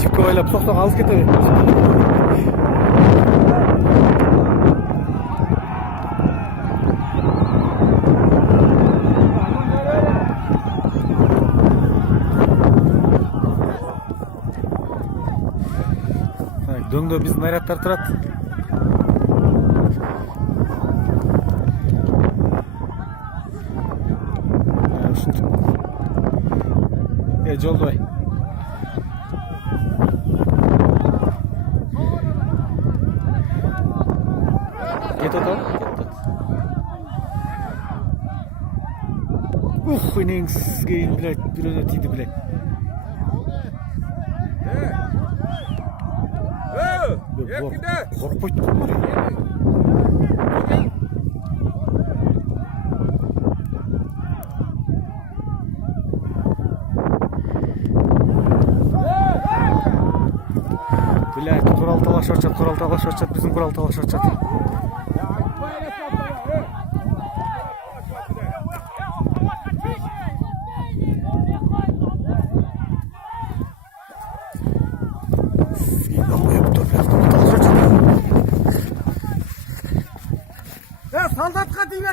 Çift kovayla soksam alız ketedi. Дөңдө биздин нарядтар турат. Жолдой. Кетет ал. Ух, инеңсизге, блядь, бирөөнө тийди, блядь. Коркпойт го. Блядь, курал талашып атышат, биздин курал талашып атышат. Солдатқа тиме.